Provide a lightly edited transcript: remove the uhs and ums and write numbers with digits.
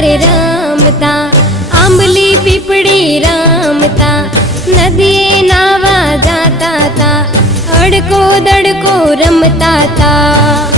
किनारे रमता, आंबली पीपड़ी रमता, नदिये नावा जाता था, अड़को दड़को रमता था।